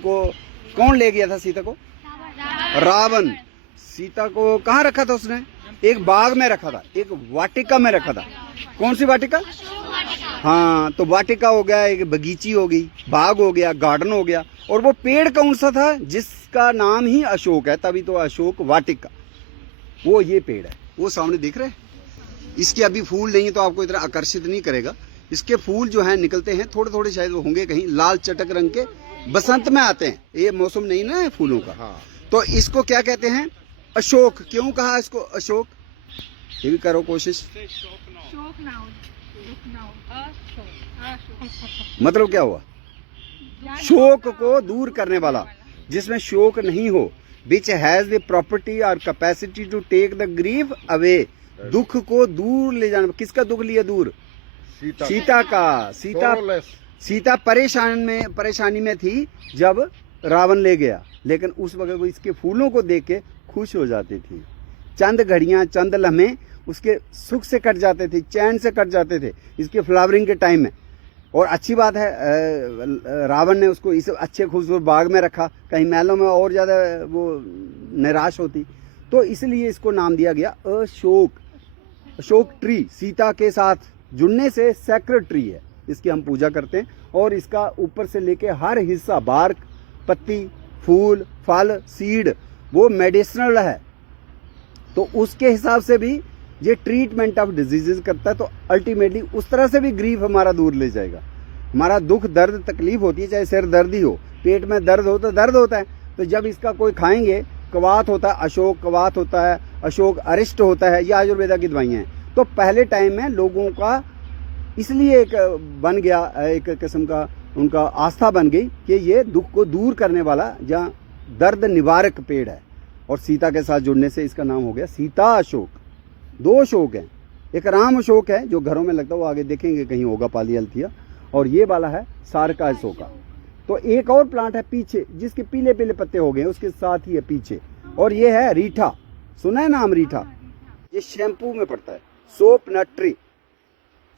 को कौन ले गया था सीता को? रावण। सीता को कहाँ रखा था उसने? एक बाग में रखा था, एक वाटिका में रखा था। कौन सी वाटिका? हाँ, तो वाटिका हो गया, एक बगीची हो गई, बाग हो गया, गार्डन हो गया। और वो पेड़ कौन सा था जिसका नाम ही अशोक है, तभी तो अशोक वाटिका। वो ये पेड़ है, वो सामने दिख रहे हैं। इसके अभी फूल नहीं है तो आपको इतना आकर्षित नहीं करेगा। इसके फूल जो हैं निकलते हैं थोड़े थोड़े, शायद वो होंगे कहीं लाल चटक रंग के, बसंत में आते हैं। ये मौसम नहीं ना है फूलों का। हाँ। तो इसको क्या कहते हैं? अशोक। क्यों कहा इसको अशोक? ये भी करो कोशिश। मतलब क्या हुआ? शोक को दूर करने वाला, जिसमें शोक नहीं हो। विच हैज द प्रॉपर्टी और capacity to take the grief away. दुख को दूर ले जाना। किसका दुख लिया दूर? सीता का। सीता परेशानी में थी जब रावण ले गया, लेकिन उस वक्त वो इसके फूलों को देख के खुश हो जाती थी। चंद घड़ियां, चंद लम्हे उसके सुख से कट जाते थे, चैन से कट जाते थे इसके फ्लावरिंग के टाइम में। और अच्छी बात है, रावण ने उसको इस अच्छे खूबसूरत बाग में रखा, कहीं महलों में और ज़्यादा वो निराश होती। तो इसलिए इसको नाम दिया गया अशोक। अशोक ट्री सीता के साथ जुड़ने से सैक्रेड ट्री है, इसकी हम पूजा करते हैं। और इसका ऊपर से लेके हर हिस्सा, बार्क, पत्ती, फूल, फल, सीड, वो मेडिसिनल है। तो उसके हिसाब से भी ये ट्रीटमेंट ऑफ डिजीजेस करता है। तो अल्टीमेटली उस तरह से भी ग्रीफ हमारा दूर ले जाएगा। हमारा दुख, दर्द, तकलीफ होती है, चाहे सिर दर्द ही हो, पेट में दर्द हो तो दर्द होता है, तो जब इसका कोई खाएंगे, कवात होता है, अशोक कवात होता है, अशोक अरिष्ट होता है, ये आयुर्वेदा की दवाइयाँ हैं। तो पहले टाइम में लोगों का इसलिए एक बन गया, एक किस्म का उनका आस्था बन गई कि ये दुख को दूर करने वाला या दर्द निवारक पेड़ है। और सीता के साथ जुड़ने से इसका नाम हो गया सीता अशोक। दो अशोक हैं, एक राम अशोक है जो घरों में लगता है, वो आगे देखेंगे कहीं होगा, पाली अल्थिया। और ये वाला है सारका अशोका। तो एक और प्लांट है पीछे जिसके पीले पीले पत्ते हो गए, उसके साथ ही है पीछे, और ये है रीठा। सुना है नाम रीठा? ये शैम्पू में पड़ता है, सोप नट ट्री।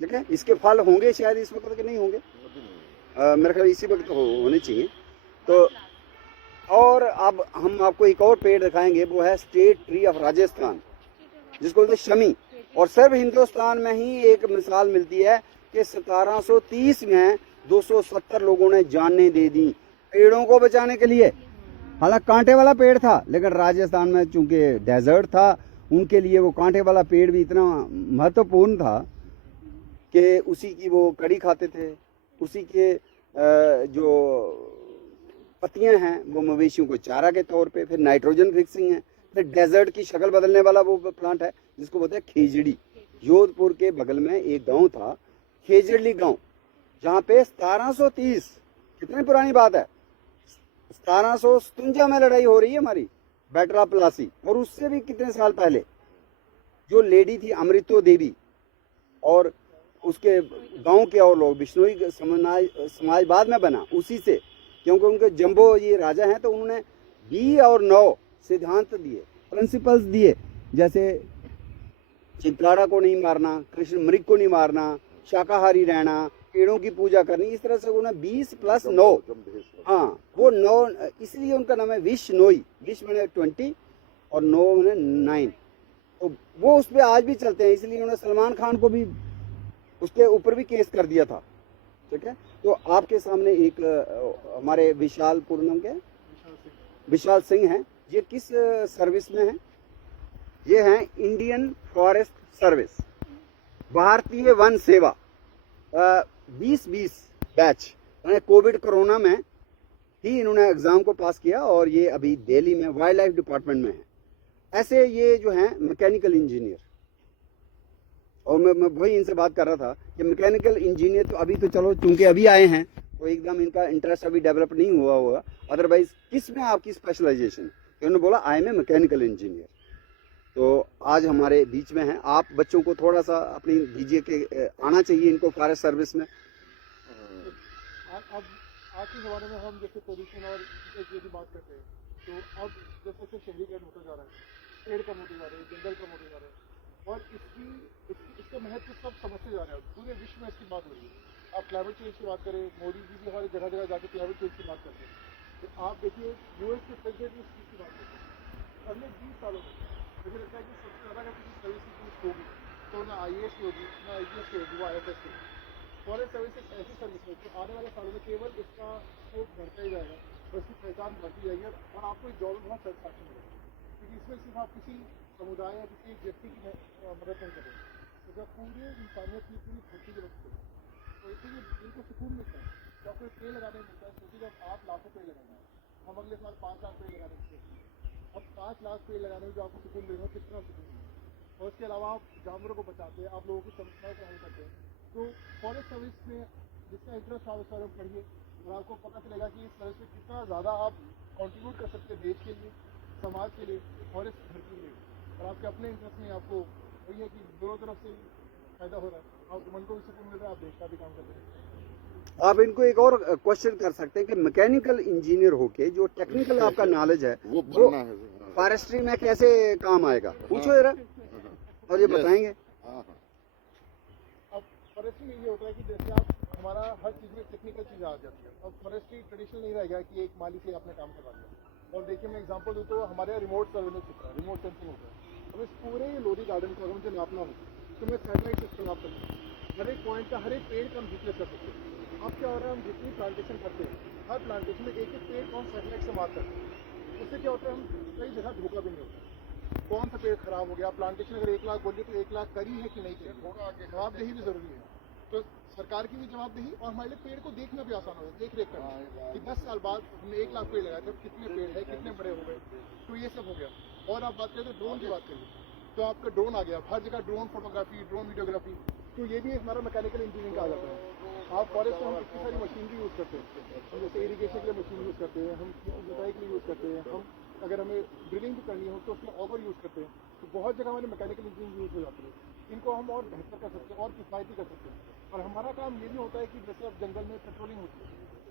ठीक है, इसके फल होंगे शायद इस वक्त के नहीं होंगे, मेरे ख्याल इसी वक्त होने चाहिए। तो और अब हम आपको एक और पेड़ दिखाएंगे, वो है स्टेट ट्री ऑफ राजस्थान, जिसको बोलते शमी। और सिर्फ हिंदुस्तान में ही एक मिसाल मिलती है कि 1730 में 270 लोगों ने जानें दे दी पेड़ों को बचाने के लिए। हालांकि कांटे वाला पेड़ था, लेकिन राजस्थान में चूंकि डेजर्ट था, उनके लिए वो कांटे वाला पेड़ भी इतना महत्वपूर्ण था कि उसी की वो कड़ी खाते थे, उसी के जो पत्तियां हैं वो मवेशियों को चारा के तौर पे, फिर नाइट्रोजन फिक्सिंग है, फिर डेजर्ट की शक्ल बदलने वाला वो प्लांट है जिसको बोलते हैं खेजड़ी। जोधपुर के बगल में एक गांव था खेजड़ी गांव, जहाँ पे 1730, कितनी पुरानी बात है, 1757 में लड़ाई हो रही है हमारी, बैटरा प्लासी। और उससे भी कितने साल पहले जो लेडी थी अमृतो देवी, और उसके गांव के और लोग, बिश्नोई समाज बाद में बना उसी से, क्योंकि उनके जंबो ये राजा हैं, तो उन्होंने 20 और 9 सिद्धांत दिए, प्रिंसिपल्स दिए, जैसे चित्कारा को नहीं मारना, कृष्ण मृग को नहीं मारना, शाकाहारी रहना, पेड़ों की पूजा करनी। इस तरह से उन्हें 20 + 9, हाँ वो 9, इसलिए उनका नाम है विश्नोई। विश मैंने 20 और 9 मैंने 9। तो वो उस पर आज भी चलते हैं, इसलिए उन्होंने सलमान खान को भी उसके ऊपर भी केस कर दिया था। ठीक है, तो आपके सामने एक हमारे विशाल, पूर्ण नाम क्या है? विशाल सिंह हैं। ये किस सर्विस में है? ये हैं इंडियन फॉरेस्ट सर्विस, भारतीय वन सेवा 2020 बैच। कोविड कोरोना में ही इन्होंने एग्जाम को पास किया, और ये अभी दिल्ली में वाइल्ड लाइफ डिपार्टमेंट में है। ऐसे ये जो हैं मैकेनिकल इंजीनियर, और मैं वही इनसे बात कर रहा था कि मैकेनिकल इंजीनियर तो अभी तो चलो चूंकि अभी आए हैं तो एकदम इनका इंटरेस्ट अभी डेवलप नहीं हुआ होगा, अदरवाइज किस में आपकी स्पेशलाइजेशन? उन्होंने बोला I am a mechanical engineer. तो आज हमारे बीच में हैं। आप बच्चों को थोड़ा सा अपनी दीजिए कि आना चाहिए इनको फॉरेस्ट सर्विस में। अब आज के ज़माने में हम जैसे पोल्यूशन और ये की बात करते हैं, तो अब जैसे शहरीकरण होता जा रहा है, पेड़ कम होते जा रहे हैं, जंगल कम होते जा रहे हैं, और इसका महत्व सब समझते जा रहे हैं। पूरे विश्व में इसकी बात हो रही है। आप क्लाइमेट चेंज की बात करें, मोदी जी भी हमारी जगह जगह जाकर क्लाइमेट चेंज की बात करते हैं। आप देखिए यूएस के प्रेसिडेंट इस चीज़ की बात करते हैं अगले 20 सालों में मुझे लगता है कि सबसे ज़्यादा अगर किसी सर्विस की यूज होगी तो ना IAS की होगी, ना IPS की होगी, वो IFS की होगी। फॉरेस्ट सर्विस एक ऐसी सर्विस है जो आने वाले सालों में केवल इसका स्कोप बढ़ता ही जाएगा और इसकी पहचान बढ़ती जाएगी और आपको इस जॉब में बहुत सेटिस्फैक्शन मिलेगा, क्योंकि इसमें सिर्फ आप किसी समुदाय या किसी एक व्यक्ति की मदद नहीं करेंगे, तो जब पूरे इंसानियत की पूरी धरती के बच्चे तो इसलिए इनको सुकून मिलता है। जब कोई पेड़ लगाने मिलता है, सोचिए जब आप लाखों पेड़ लगाना है, हम अगले साल 5 लाख पेड़ लगाने की सोचते हैं, अब 5 लाख पेड़ लगाने में जो आपको सुकून मिलेगा कितना सुकून मिलेगा। और उसके अलावा आप जानवरों को बचाते हैं, आप लोगों की समस्याओं को हल करते हैं। तो फॉरेस्ट सर्विस में जिसका इंटरेस्ट आप इस बारे में पढ़िए और आपको पता चलेगा कि इस सर्विस में कितना ज़्यादा आप कंट्रीब्यूट कर सकते हैं देश के लिए, समाज के लिए और इस धरती के लिए। और आपके अपने इंटरेस्ट में आपको वही है कि दोनों तरफ से फायदा हो रहा है, आपके मन को भी सुकून मिल रहा है, आप देश का भी काम कर रहे हैं। आप इनको एक और क्वेश्चन कर सकते हैं कि मैकेनिकल इंजीनियर होके जो टेक्निकल आपका नॉलेज है वो भरना है। फॉरेस्ट्री में कैसे काम आएगा, पूछो जरा और ये बताएंगे। अब फॉरेस्ट्री में ये होता है कि जैसे आप हमारा हर चीज़ में टेक्निकल चीज़ आ जाती है। अब फॉरेस्ट्री ट्रेडिशनल नहीं रह गया कि एक माली से आपने काम करवा दिया। और देखिए मैं एग्जांपल दूँ तो हमारे यहाँ रिमोट सर्वेलेंस होता है, रिमोट सेंसिंग होता है। अब इस पूरे लोधी गार्डन को अगर मुझे नापना हो तो मैं सैटेलाइट सिस्टम नाप सकता हूँ, हर एक पॉइंट का हर एक पेड़ का हम डिस्प्ले कर सकते हैं। अब क्या हो रहा है, हम जितनी प्लांटेशन करते हैं हर प्लांटेशन में एक एक पेड़ को हम सैटेलाइट से मार्क करते हैं। उससे क्या होता है, हम कई जगह धोखा भी नहीं होता। कौन सा पेड़ खराब हो गया, प्लांटेशन अगर 1 लाख बोलिए तो 1 लाख करी है कि नहीं करी, जवाबदेही भी जरूरी है। तो सरकार की भी जवाबदेही और हमारे लिए पेड़ को देखना भी आसान हो जाए, देख रेख करना कि 10 साल बाद हमने 1 लाख पेड़ लगाए थे, कितने पेड़ है, कितने बड़े हो गए, तो ये सब हो गया। और आप बात करें तो ड्रोन की बात करिए तो आपका ड्रोन आ गया, हर जगह ड्रोन फोटोग्राफी, ड्रोन वीडियोग्राफी, तो ये भी हमारा मैकेनिकल इंजीनियरिंग का आ जाता है। आप फॉरेस्ट में हम इतनी सारी मशीनरी यूज़ करते हैं, हम जैसे इरीगेशन के लिए मशीन यूज़ करते हैं, हम जुताई के लिए यूज़ करते हैं, हम अगर हमें ड्रिलिंग भी करनी हो तो उसमें ऑवर यूज़ करते हैं। तो बहुत जगह हमारे मैकेनिकल इंजीनियरिंग यूज़ हो जाती है। इनको हम और बेहतर कर सकते हैं और किफ़ायती कर सकते हैं। और हमारा काम ये भी होता है कि जैसे अब जंगल में पेट्रोलिंग होती है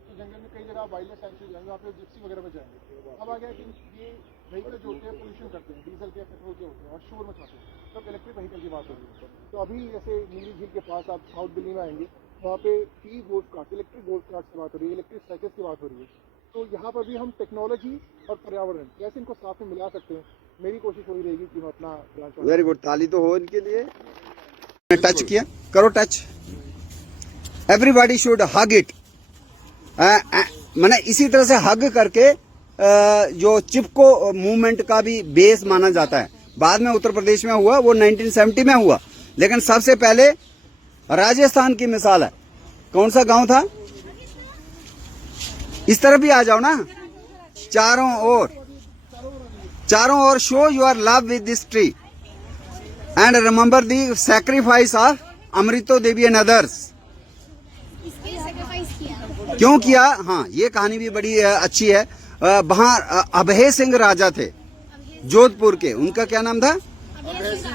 तो जंगल में कई जगह वाइल्ड लाइफ सेंचुरी जाएंगे, वहाँ पे जिप्सी वगैरह में जाएंगे। अब आ गया कि ये व्हीकल जो होते हैं पोल्यूशन करते हैं, डीजल के पेट्रोल के होते हैं और शोर मचाते हैं, तब इलेक्ट्रिक व्हीकल की बात हो रही है। तो अभी जैसे नीली झील के पास आप साउथ दिल्ली में आएंगे, वहाँ पे golf cart, electric golf cart की बात हो रही है, इलेक्ट्रिक साइकिल्स की बात हो रही है। तो यहाँ पर भी हम टेक्नोलॉजी और पर्यावरण कैसे इनको साथ में मिला सकते हैं, मेरी कोशिश वही रहेगी कि मैं अपना ब्रांच। वेरी गुड, ताली तो हो इनके लिए। टच किया, करो touch, everybody should hug it. मैंने इसी तरह से हग करके जो चिपको मूवमेंट का भी बेस माना जाता है। बाद में उत्तर प्रदेश में हुआ, वो 1970 में हुआ, लेकिन सबसे पहले राजस्थान की मिसाल है। कौन सा गांव था, इस तरफ भी आ जाओ ना, चारों ओर show your love with this tree and remember the sacrifice of Amrito Devi and others. क्यों किया, हाँ ये कहानी भी बड़ी अच्छी है। वहां अभय सिंह राजा थे जोधपुर के, उनका क्या नाम था,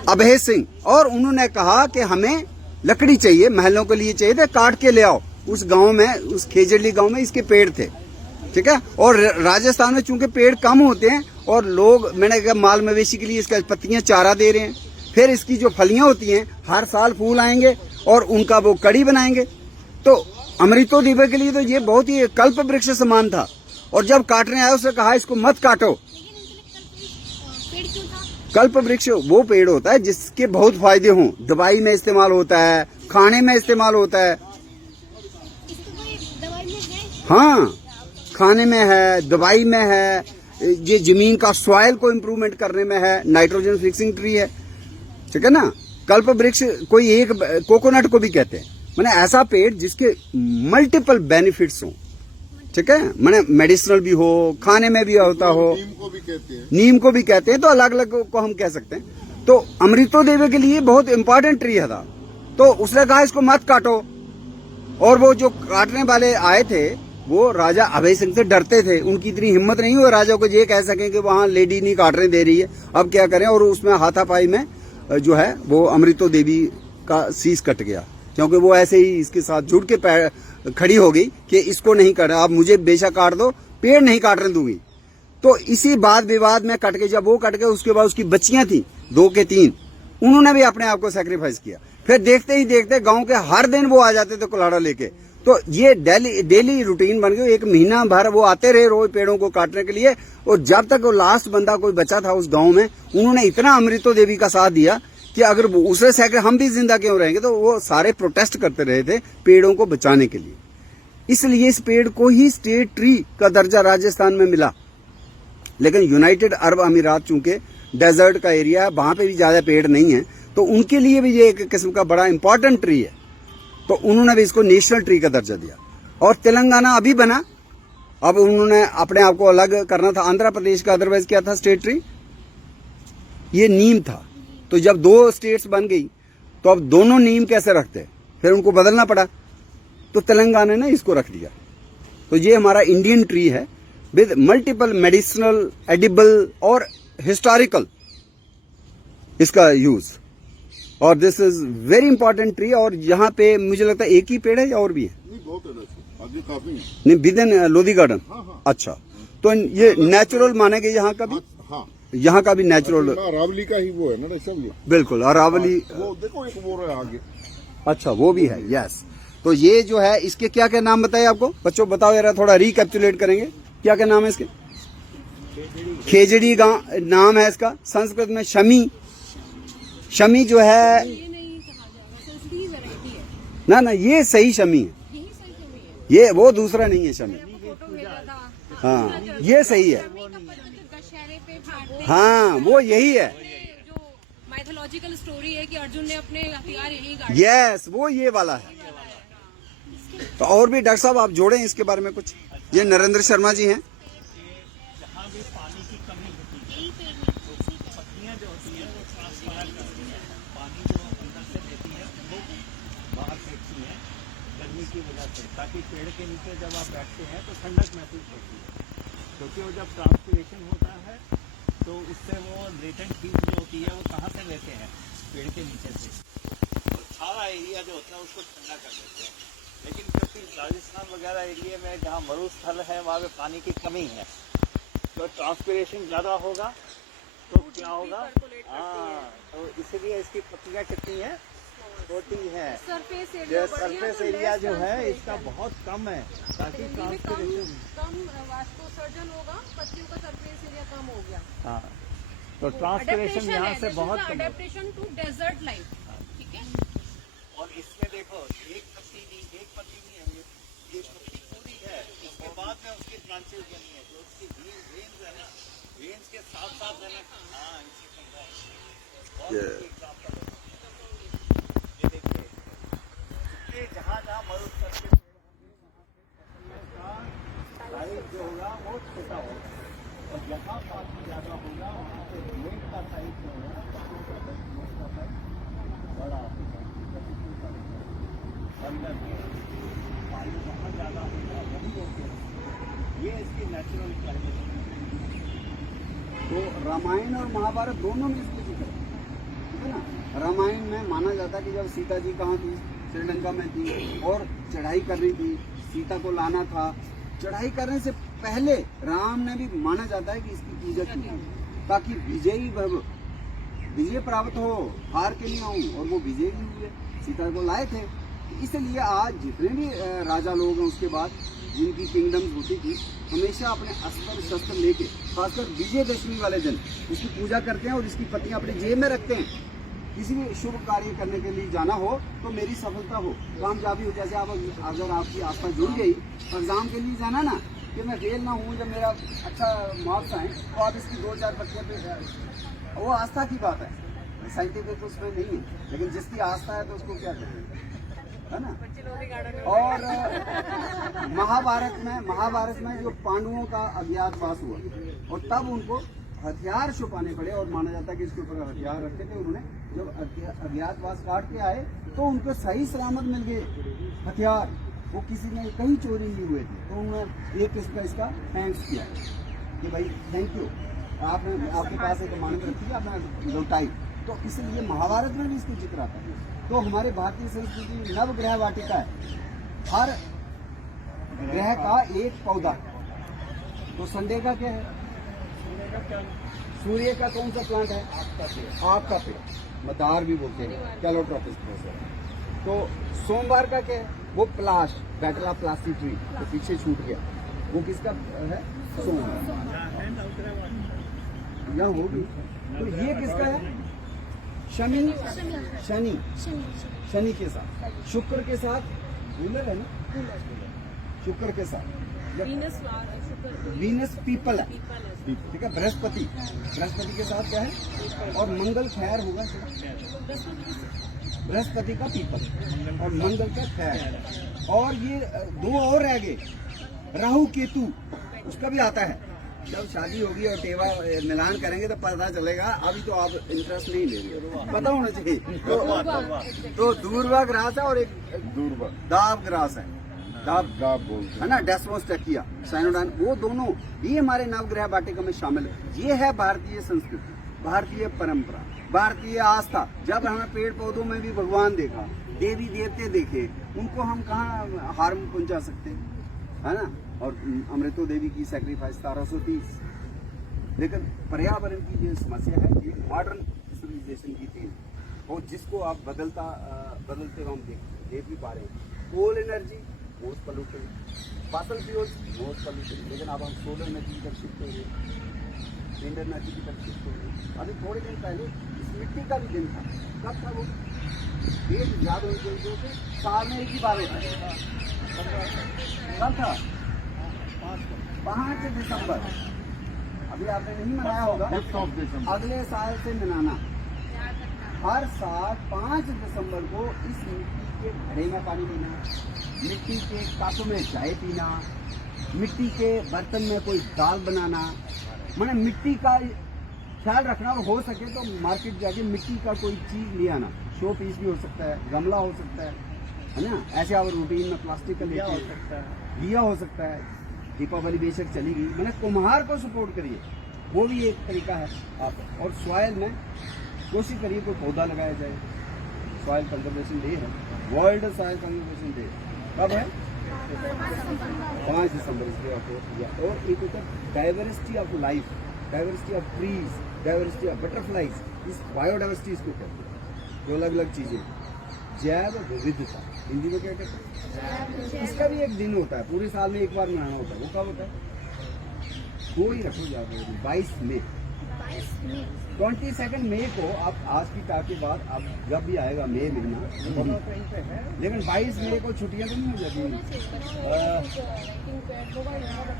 अभय सिंह। और उन्होंने कहा कि हमें लकड़ी चाहिए, महलों के लिए चाहिए थे, काट के ले आओ। उस गांव में, उस खेजड़ली गांव में इसके पेड़ थे, ठीक है। और राजस्थान में चूंकि पेड़ कम होते हैं और लोग, मैंने कहा माल मवेशी के लिए इसका पत्तियां चारा दे रहे हैं, फिर इसकी जो फलियां होती हैं हर साल फूल आएंगे और उनका वो कड़ी बनाएंगे। तो अमृतो देवी के लिए तो ये बहुत ही कल्प वृक्ष समान था। और जब काटने आया उसने कहा इसको मत काटो। कल्प वृक्ष वो पेड़ होता है जिसके बहुत फायदे हों, दवाई में इस्तेमाल होता है, खाने में इस्तेमाल होता है। हाँ, खाने में है, दवाई में है, ये जमीन का सॉइल को इम्प्रूवमेंट करने में है, नाइट्रोजन फिक्सिंग ट्री है, ठीक है ना। कल्प वृक्ष कोई एक, कोकोनट को भी कहते हैं, मैंने ऐसा पेड़ जिसके मल्टीपल बेनिफिट्स हों, ठीक है, मैंने मेडिसिनल भी हो, खाने में भी होता हो, नीम को भी कहते हैं, नीम को भी कहते हैं, तो अलग अलग को हम कह सकते हैं। तो अमृतो देवी के लिए बहुत इंपॉर्टेंट ट्री था, तो उसने कहा इसको मत काटो। और वो जो काटने वाले आए थे वो राजा अभय सिंह से डरते थे, उनकी इतनी हिम्मत नहीं हुई राजा को ये कह सकें कि वहां लेडी नहीं काटने दे रही है, अब क्या करें। और उसमें हाथापाई में जो है वो अमृतो देवी का शीश कट गया, क्योंकि वो ऐसे ही इसके साथ जुड़ के खड़ी हो गई कि इसको नहीं काटना, आप मुझे बेशक काट दो, पेड़ नहीं काटने दूंगी। तो इसी वाद विवाद में कट के, जब वो कट गए उसके बाद उसकी बच्चियां थी 2 के 3, उन्होंने भी अपने आप को सैक्रिफाइस किया। फिर देखते ही देखते गांव के हर दिन वो आ जाते थे कुल्हाड़ा लेके तो ये डेली रूटीन बन गई। एक महीना भर वो आते रहे रोज पेड़ों को काटने के लिए, और जब तक वो लास्ट बंदा कोई बचा था उस गांव में, उन्होंने इतना अमृतो देवी का साथ दिया कि अगर वो दूसरे सेकंड हम भी जिंदा क्यों रहेंगे, तो वो सारे प्रोटेस्ट करते रहे थे पेड़ों को बचाने के लिए। इसलिए इस पेड़ को ही स्टेट ट्री का दर्जा राजस्थान में मिला। लेकिन यूनाइटेड अरब अमीरात चूंकि डेजर्ट का एरिया है, वहां पे भी ज्यादा पेड़ नहीं है, तो उनके लिए भी ये एक किस्म का बड़ा इंपॉर्टेंट ट्री है, तो उन्होंने भी इसको नेशनल ट्री का दर्जा दिया। और तेलंगाना अभी बना, अब उन्होंने अपने आप को अलग करना था आंध्र प्रदेश का, अदरवाइज क्या था स्टेट ट्री, ये नीम था। तो जब 2 स्टेट्स बन गई तो अब दोनों नीम कैसे रखते, फिर उनको बदलना पड़ा, तो तेलंगाना ने इसको रख दिया। तो ये हमारा इंडियन ट्री है विद मल्टीपल मेडिसिनल, एडिबल और हिस्टोरिकल इसका यूज, और this is very important tree. और यहाँ पे मुझे लगता है एक ही पेड़ है या और भी है? नहीं, बहुत है, आगे काफी है। नहीं, विद इन लोधी गार्डन। हाँ। अच्छा, तो ये नेचुरल मानेंगे यहाँ का भी? हाँ, यहाँ का भी नेचुरल, अरावली का ही वो है ना सब। बिल्कुल अरावली। वो देखो एक वो है आगे। अच्छा, वो भी है, यस। तो ये जो है इसके क्या क्या नाम बताए आपको बच्चों, बताओ यार, थोड़ा रिकैप्चुलेट करेंगे, क्या क्या नाम है इसके? खेजड़ी नाम है इसका, संस्कृत में शमी। शमी जो है ना, ये सही शमी है, ये वो दूसरा नहीं है शमी। हाँ, ये सही है, हाँ वो यही है। माइथोलॉजिकल स्टोरी है कि अर्जुन ने अपने हथियार यहीं गाड़े। यस, वो ये वाला है। तो और भी डॉक्टर साहब आप जोड़ें इसके बारे में कुछ। ये नरेंद्र शर्मा जी हैं। जहाँ भी पानी की कमी होती है, पत्तियाँ जो होती हैं वो ट्रांसपायर करती हैं, पानी जो अंदर से देती है वो बाहर फेंकती है गर्मी की वजह से, ताकि पेड़ के नीचे जब आप बैठते हैं तो ठंडक महसूस होती है। क्योंकि वो जब ट्रांसपिरेशन होता है तो उससे वो लेटेंट हीट जो होती है वो कहाँ से लेते हैं, पेड़ के नीचे से, और सारा एरिया जो होता है उसको ठंडा कर देते हैं। लेकिन क्योंकि राजस्थान वगैरह एरिया में जहाँ मरुस्थल है वहाँ पे पानी की कमी है, तो ट्रांसपिरेशन ज़्यादा होगा तो क्या होगा, हाँ, तो इसलिए इसकी पत्तियाँ कितनी है, छोटी है। सरफेस एरिया जो है इसका बहुत कम है, ताकि ट्रांसपिरेशन कम वाष्पोत्सर्जन होगा, पत्तियों का सरफेस एरिया कम हो गया। हाँ, तो ट्रांसपिरेशन यहाँ से बहुत कम है। अडेप्टेशन टू डेजर्ट लाइफ, ठीक है। और इसमें देखो एक पत्ती नहीं है, ये पत्ती पूरी है, इसके बाद में उसकी ब्रांचेस बनी है, जो उसकी वेन्स है ना, वेन्स के साथ साथ है ना, हाँ ये देखिए, ये जहाँ मरुस्थल के साइज जो होगा वो छोटा होगा, और जहाँ पानी ज्यादा होगा वहाँ पे वेट का साइज जो होगा का साइज बड़ा होगा। अंदर पानी जहाँ ज़्यादा होगा वही होते हैं, ये इसकी नेचुरल क्लाइमेट। तो रामायण और महाभारत दोनों में इसकी जिक्र है, ठीक है ना। रामायण में माना जाता है कि जब सीता जी कहाँ थी, श्रीलंका में थी, और चढ़ाई कर रही थी, सीता को लाना था। चढ़ाई करने से पहले राम ने भी, माना जाता है कि इसकी पूजा की थी, ताकि विजय प्राप्त हो, हार के नहीं आऊं, और वो विजय भी हुए, सीता को लाए थे। इसलिए आज जितने भी राजा लोग हैं उसके बाद जिनकी किंगडम्स होती थी, हमेशा अपने अस्त्र शस्त्र लेके, खासकर विजयदशमी वाले दिन इसकी पूजा करते हैं और इसकी पत्तियां अपनी जेब में रखते हैं। किसी भी शुभ कार्य करने के लिए जाना हो तो मेरी सफलता हो, कामयाबी हो। जैसे आप अगर आपकी आस्था जुड़ गई, एग्जाम के लिए जाना ना, कि मैं फेल ना हूँ, जब मेरा अच्छा मार्क्स आए, तो आप इसकी 2-4 पत्तियां पे, वो आस्था की बात है, साइंटिफिक तो उसमें नहीं है, लेकिन जिसकी आस्था है तो उसको क्या कहते हैं, है ना। और महाभारत में जो पांडवों का अज्ञातवास हुआ, और तब उनको हथियार छुपाने पड़े, और माना जाता है कि इसके ऊपर हथियार रखे थे उन्होंने। जब अज्ञातवास काट के आए तो उनको सही सलामत मिल गए हथियार, वो किसी ने कहीं चोरी नहीं हुए थे। तो उन्होंने एक इसका थैंक्स किया कि भाई थैंक यू, आपने, आपके पास एक अमानत रखी है, आपने लौटाई। तो इसलिए महाभारत में भी इसका जिक्र आता है। तो हमारे भारतीय संस्कृति नवग्रह वाटिका है, हर ग्रह का एक पौधा। तो संडे का क्या है, सूर्य का कौन सा प्लांट है, आग का पेड़, मदार भी बोलते हैं, कैलोट्रोपिस। तो सोमवार का क्या है, वो प्लाश बैटला प्लास्टी ट्री तो पीछे छूट गया, वो किसका है? सोम। यहाँ होगी तो ये किसका है? शनि। शनि शनि के साथ, शुक्र के साथ रूलर है ना, शुक्र के साथ वीनस पीपल है, ठीक है। बृहस्पति, बृहस्पति के साथ क्या है? और मंगल खैर होगा, बृहस्पति का पीपल और मंगल का खैर। और ये दो और रह गए, राहु केतु, उसका भी आता है। जब शादी होगी और टेवा मिलान करेंगे तो पता चलेगा, अभी तो आप इंटरेस्ट नहीं ले रहे, पता होना चाहिए। तो दूरवा ग्रास है और एक दूरवा दाब ग्रास है, दाब बोलते है ना, डेस्मोस टेकिया, साइनोडान, वो दोनों ये हमारे नवग्रह वाटिका में शामिल है। ये है भारतीय संस्कृति, भारतीय परंपरा, भारतीय आस्था। जब हमें पेड़ पौधों में भी भगवान देखा, देवी देवते देखे, उनको हम कहाँ हार्म पहुंचा सकते है ना। और अमृतो देवी की सैक्रिफाइस 1730। लेकिन पर्यावरण की जो समस्या है ये मॉडर्न सिविलाइजेशन की थी, और जिसको आप बदलते हुए हम देख भी पा रहे हैं। Coal energy most polluted, fossil fuels most polluted, लेकिन अब हम सोलर एनर्जी की तरफ शिफ्ट हो गए, विंड एनर्जी की तरफ शिफ्ट हो गए। अभी थोड़े दिन पहले इस मिट्टी का भी दिन था, कब था वो? डेट याद होगी जो कि साल में एक ही बार होता है, कब था? 5 दिसंबर। अभी आपने नहीं मनाया होगा, अगले साल से मनाना। हर साल 5 दिसंबर को इस मिट्टी के घड़े में पानी पीना, मिट्टी के कप में चाय पीना, मिट्टी के बर्तन में कोई दाल बनाना, मैंने मिट्टी का ख्याल रखना। और हो सके तो मार्केट जाके मिट्टी का कोई चीज ले आना, शो पीस भी हो सकता है, गमला हो सकता है ना। ऐसे आप रूटीन में प्लास्टिक का लिया हो सकता है, दिया हो सकता है। दीपावली बेशक चलेगी, मैंने कुम्हार को सपोर्ट करिए, वो भी एक तरीका है आप। और सॉइल में कोशिश करिए कोई पौधा लगाया जाए। सॉइल कंजर्वेशन डे है, वर्ल्ड सॉइल कंजर्वेशन डे कब है? 5 दिसंबर को। और एक होता है diversity of life, diversity of trees, diversity of butterflies, इस बायोडाइवर्सिटी इसको कहते हैं, जो अलग अलग चीजें, जैव विविधता हिंदी में क्या कहते हैं? इसका भी एक दिन होता है, पूरे साल में एक बार मनाना होता है। वो कब होता है? वो ही रखो जाओ, 22 मई, 22 मई को। आप आज की टाइम के बाद अब जब भी आएगा मई महीना, लेकिन 22 मई को छुट्टियां तो नहीं हो जाती।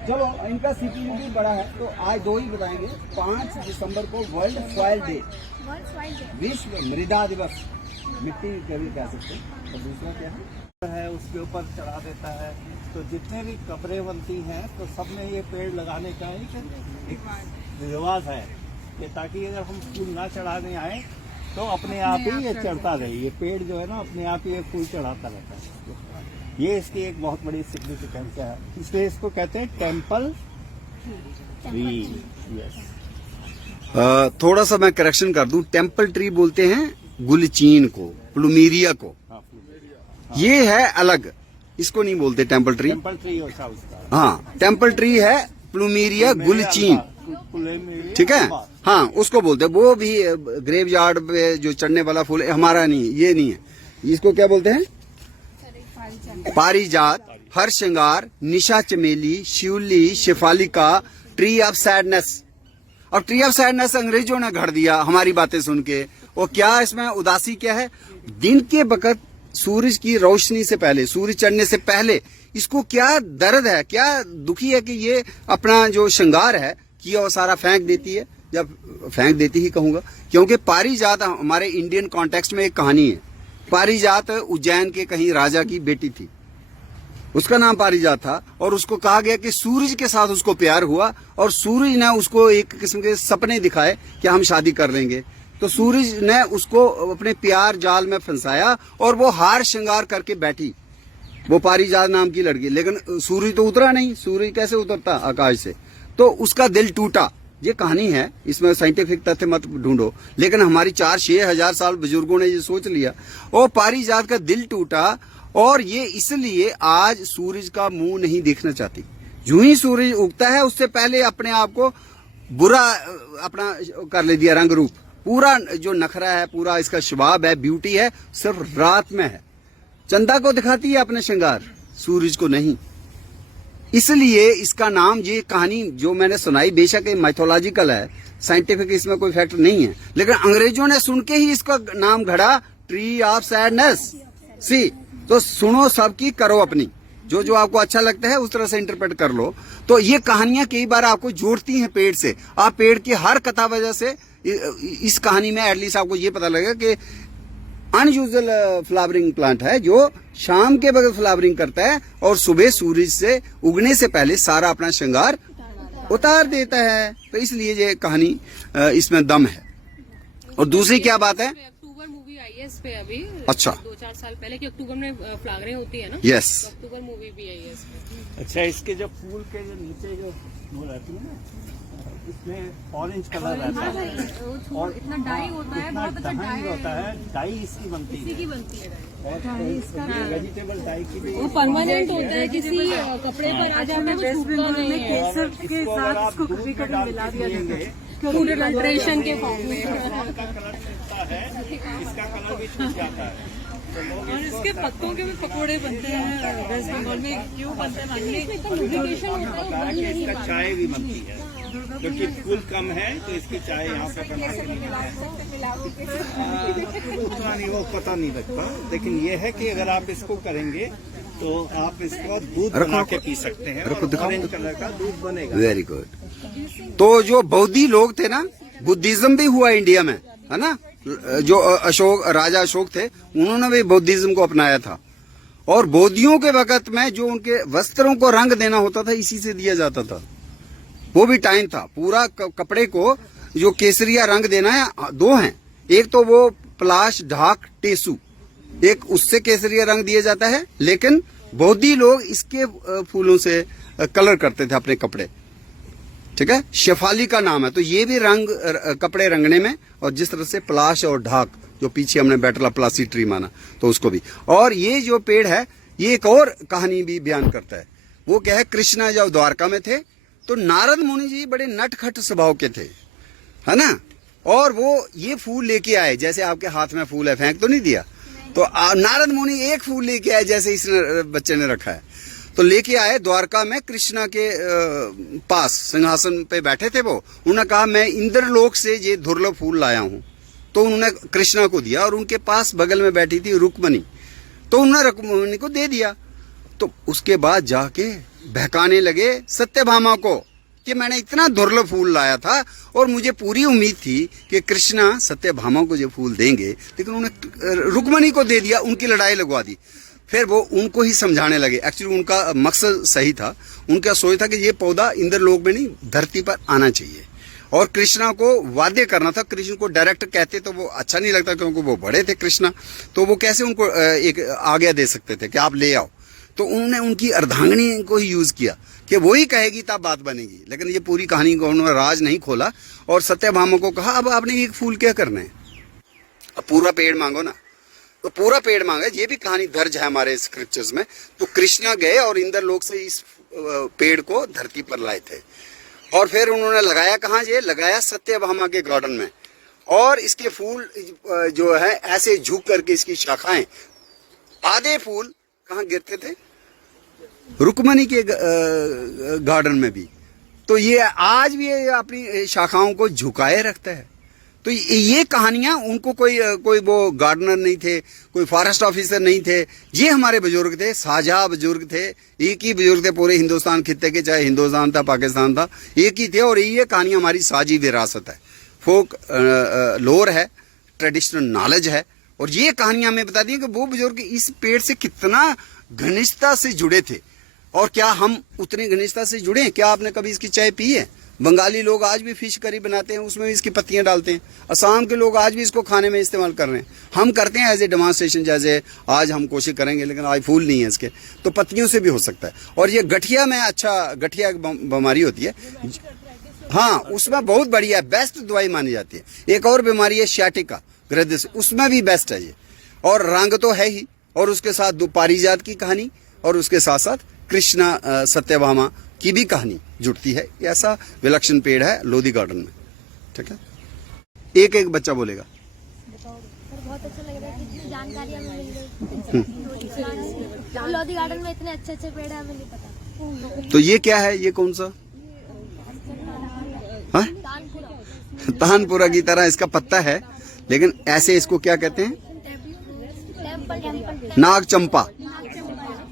चलो, इनका सीपीयू भी बड़ा है तो आज 2 ही बताएंगे। 5 दिसंबर को वर्ल्ड सॉइल डे, विश्व मृदा दिवस, मिट्टी का भी कह सकते हैं। और दूसरा क्या है, उसके ऊपर चढ़ा देता है। तो जितने भी कब्रें बनती हैं तो सब में ये पेड़ लगाने का एक रिवाज है, कि ताकि अगर हम फूल ना चढ़ाने आए तो अपने आप ही ये चढ़ता रहे। ये पेड़ जो है ना, अपने आप ही ये फूल चढ़ाता रहता है। ये इसकी एक बहुत बड़ी सिग्निफिकेंस है, इसलिए इसको कहते हैं टेम्पल ट्री। यस, थोड़ा सा मैं करेक्शन कर दूं, टेम्पल ट्री बोलते हैं गुलचीन को, प्लूमेरिया को। ये है अलग, इसको नहीं बोलते टेम्पल ट्री। टेम्पल ट्री होता उसका, हाँ, टेम्पल ट्री है प्लूमेरिया गुलचीन, ठीक है। हाँ, उसको बोलते हैं। वो भी ग्रेव यार्ड पे जो चढ़ने वाला फूल है, हमारा नहीं, ये नहीं है। इसको क्या बोलते हैं? पारिजात, हर श्रृंगार, निशा चमेली, शिवली, शिफालिका, ट्री ऑफ सैडनेस। और ट्री ऑफ सैडनेस अंग्रेजों ने गढ़ दिया हमारी बातें सुन के। और क्या इसमें उदासी क्या है? दिन के वक्त सूरज की रोशनी से पहले, सूरज चढ़ने से पहले इसको क्या दर्द है, क्या दुखी है कि ये अपना जो श्रृंगार है किया वो सारा फेंक देती है। जब फेंक देती ही कहूंगा, क्योंकि पारिजात हमारे इंडियन कॉन्टेक्स्ट में एक कहानी है। पारिजात उज्जैन के कहीं राजा की बेटी थी, उसका नाम पारिजात था। और उसको कहा गया कि सूरज के साथ उसको प्यार हुआ, और सूरज ने उसको एक किस्म के सपने दिखाए कि हम शादी कर लेंगे। तो सूरज ने उसको अपने प्यार जाल में फंसाया और वो हार श्रृंगार करके बैठी, वो पारिजात नाम की लड़की। लेकिन सूरज तो उतरा नहीं, सूरज कैसे उतरता आकाश से? तो उसका दिल टूटा। ये कहानी है, इसमें साइंटिफिक तथ्य मत ढूंढो, लेकिन हमारी 4-6 हजार साल बुजुर्गों ने ये सोच लिया और पारिजात का दिल टूटा। और ये इसलिए आज सूरज का मुंह नहीं देखना चाहती। जो ही सूरज उगता है उससे पहले अपने आप को बुरा अपना कर ले दिया, रंग रूप। पूरा जो नखरा है, पूरा इसका शबाब है, ब्यूटी है, सिर्फ रात में है। चंदा को दिखाती है अपने श्रृंगार, सूरज को नहीं। इसलिए इसका नाम, ये कहानी जो मैंने सुनाई, बेशक ये माइथोलॉजिकल है, साइंटिफिक इसमें कोई फैक्ट नहीं है, लेकिन अंग्रेजों ने सुन के ही इसका नाम घड़ा ट्री ऑफ सैडनेस। सी, तो सुनो सबकी, करो अपनी, जो जो आपको अच्छा लगता है उस तरह से इंटरप्रेट कर लो। तो ये कहानियां कई बार आपको जोड़ती हैं पेड़ से। आप पेड़ की हर कथा वजह से इस कहानी में एटलीस्ट आपको ये पता लगेगा कि अनयूजुअल फ्लावरिंग प्लांट है जो शाम के वक्त फ्लावरिंग करता है और सुबह सूरज से उगने से पहले सारा अपना श्रृंगार उतार देता है। तो इसलिए ये कहानी इसमें दम है। और दूसरी क्या बात है, अक्टूबर मूवी आई है इस पे अभी, अच्छा 2-4 साल पहले की, अक्टूबर में फ्लावरें होती है ना, यस, अक्टूबर मूवी भी आई है इस पे। अच्छा, इसके जो फूल के जो नीचे जो वो रहती है ना, इसमें ऑरेंज कलर रहता है और इतना डाई होता है, बहुत अच्छा डाई होता है, डाई इसकी बनती है, की बनती है। और वेजिटेबल डाई की भी वो परमानेंट होता है, किसी कपड़े पर आ जाता है, वो सूखता नहीं है। केसर के साथ इसको कभी कभी मिला दिया जाता है, पूरे अल्ट्रेशन के फॉर्म में। का कलर छूटता है, इसका कलर भी छूट जाता है। और इसके पत्तों के भी पकोड़े बनते हैं वेस्ट बंगाल में, क्यों बनते हैं मालूम नहीं। इसका चाय भी बनती है, क्योंकि फूल कम है तो इसकी चाय यहाँ पे बना के उतना नहीं, वो पता नहीं लगता। लेकिन ये है कि अगर आप इसको करेंगे तो आप इसका दूध बना के पी सकते हैं, और ऑरेंज कलर का दूध बनेगा। Very good. तो जो बौद्धि लोग थे ना, बुद्धिज्म भी हुआ इंडिया में, है ना, जो राजा अशोक थे, उन्होंने भी बौद्धिज्म को अपनाया था। और बौद्धियों के वक्त में जो उनके वस्त्रों को रंग देना होता था, इसी से दिया जाता था। वो भी टाइम था, पूरा कपड़े को जो केसरिया रंग देना है, दो हैं, एक तो वो पलाश, ढाक, टेसू, एक उससे केसरिया रंग दिया जाता है। लेकिन बौद्धि लोग इसके फूलों से कलर करते थे अपने कपड़े, ठीक है, शेफाली का नाम है। तो ये भी रंग कपड़े रंगने में, और जिस तरह से पलाश और ढाक, जो पीछे हमने बैटला प्लासी ट्री माना, तो उसको भी। और ये जो पेड़ है, ये एक और कहानी भी बयान करता है। वो क्या है, कृष्णा जब द्वारका में थे तो नारद मुनि जी बड़े नटखट स्वभाव के थे, है ना, और वो ये फूल लेके आए, जैसे आपके हाथ में फूल है, फेंक तो नहीं दिया, तो नारद मुनि एक फूल लेके आए जैसे इस बच्चे ने रखा है, तो लेके आए द्वारका में कृष्णा के पास सिंहासन पे बैठे थे वो। उन्होंने कहा मैं इंद्रलोक से ये दुर्लभ फूल लाया हूं, तो उन्होंने कृष्णा को दिया, और उनके पास बगल में बैठी थी रुक्मणी, तो उन्होंने रुक्मणी को दे दिया। तो उसके बाद जाके बहकाने लगे सत्यभामा को कि मैंने इतना दुर्लभ फूल लाया था और मुझे पूरी उम्मीद थी कि कृष्णा सत्यभामा को जो फूल देंगे, लेकिन उन्होंने रुक्मणी को दे दिया, उनकी लड़ाई लगवा दी। फिर वो उनको ही समझाने लगे। एक्चुअली उनका मकसद सही था, उनका सोच था कि ये पौधा इंद्रलोक में नहीं धरती पर आना चाहिए, और कृष्णा को वाद्य करना था। कृष्ण को डायरेक्ट कहते तो वो अच्छा नहीं लगता, क्योंकि वो बड़े थे कृष्णा, तो वो कैसे उनको एक आज्ञा दे सकते थे कि आप ले आओ। तो उन्होंने उनकी अर्धांगिनी को ही यूज किया कि वो ही कहेगी तब बात बनेगी। लेकिन ये पूरी कहानी को उन्होंने राज नहीं खोला, और सत्यभामा को कहा अब आपने एक फूल क्या करना है, अब पूरा पेड़ मांगो ना। तो पूरा पेड़ मांगा, ये भी कहानी दर्ज है हमारे स्क्रिप्चर्स में। तो कृष्णा गए और इंद्रलोक से इस पेड़ को धरती पर लाए थे, और फिर उन्होंने लगाया कहाँ, ये लगाया सत्यभामा के गार्डन में। और इसके फूल जो है ऐसे झुक करके, इसकी शाखाएं, आधे फूल कहाँ गिरते थे, रुक्मणी के गार्डन में भी। तो ये आज भी अपनी शाखाओं को झुकाए रखता है। तो ये कहानियां, उनको कोई वो गार्डनर नहीं थे, कोई फॉरेस्ट ऑफिसर नहीं थे, ये हमारे बुजुर्ग थे, साझा बुजुर्ग थे, एक ही बुजुर्ग थे पूरे हिंदुस्तान खित्ते के, चाहे हिंदुस्तान था पाकिस्तान था, एक ही थे। और ये कहानियां हमारी साझी विरासत है, फोक लोर है, ट्रेडिशनल नॉलेज है। और ये कहानियां हमें बताती हैं कि वो बुजुर्ग इस पेड़ से कितना घनिष्ठता से जुड़े थे, और क्या हम उतनी घनिष्ठता से जुड़े हैं? क्या आपने कभी इसकी चाय पी है? बंगाली लोग आज भी फिश करी बनाते हैं, उसमें भी इसकी पत्तियां डालते हैं। असम के लोग आज भी इसको खाने में इस्तेमाल कर रहे हैं। हम करते हैं एज ए डेमोन्स्ट्रेशन, जैसे आज हम कोशिश करेंगे, लेकिन आज फूल नहीं है इसके, तो पत्तियों से भी हो सकता है। और ये गठिया में, अच्छा गठिया बीमारी होती है, हाँ, उसमें बहुत बढ़िया बेस्ट दवाई मानी जाती है। एक और बीमारी है सियाटिका ग्रदिस, उसमें भी बेस्ट है ये। और रंग तो है ही, और उसके साथ दो पारिजात की कहानी, और उसके साथ साथ कृष्णा सत्यभामा की भी कहानी जुड़ती है। ऐसा विलक्षण पेड़ है लोधी गार्डन में, ठीक है। एक एक बच्चा बोलेगा। बताओ सर, बहुत अच्छा लग रहा है, कितनी जानकारी हमें मिल रही है। लोधी गार्डन में इतने अच्छे अच्छे पेड़ हैं, हमें नहीं पता। तो ये क्या है, ये कौन सा? हाँ? तानपुरा की तरह इसका पत्ता है, लेकिन ऐसे इसको क्या कहते हैं? नाग चंपा।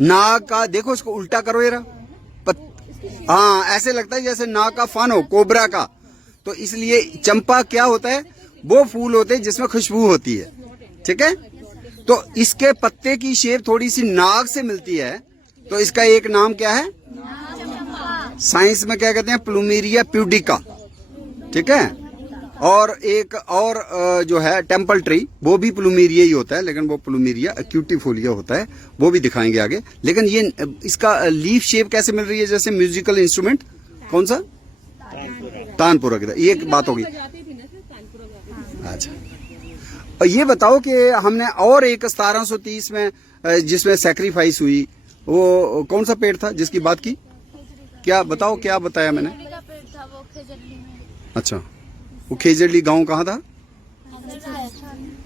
नाग का देखो, इसको उल्टा करो जरा। हाँ, ऐसे लगता है जैसे नाग का फन हो, कोबरा का। तो इसलिए चंपा क्या होता है? वो फूल होते हैं जिसमें खुशबू होती है, ठीक है। तो इसके पत्ते की शेप थोड़ी सी नाग से मिलती है, तो इसका एक नाम क्या है? साइंस में क्या कहते हैं? प्लूमेरिया प्यूडिका, ठीक है। और एक और जो है टेम्पल ट्री, वो भी प्लूमेरिया ही होता है, लेकिन वो प्लूमेरिया एक्यूटिफोलिया होता है, वो भी दिखाएंगे आगे। लेकिन ये इसका लीफ शेप कैसे मिल रही है? जैसे म्यूजिकल इंस्ट्रूमेंट, कौन सा? तानपुरा की तरह। ये एक बात होगी। अच्छा, और ये बताओ कि हमने और एक 1730 में जिसमें सैक्रिफाइस हुई, वो कौन सा पेड़ था जिसकी बात की? क्या बताओ, क्या बताया मैंने? का पेड़ था वो खेजड़ली में। अच्छा, वो खेजड़ली गांव कहाँ था?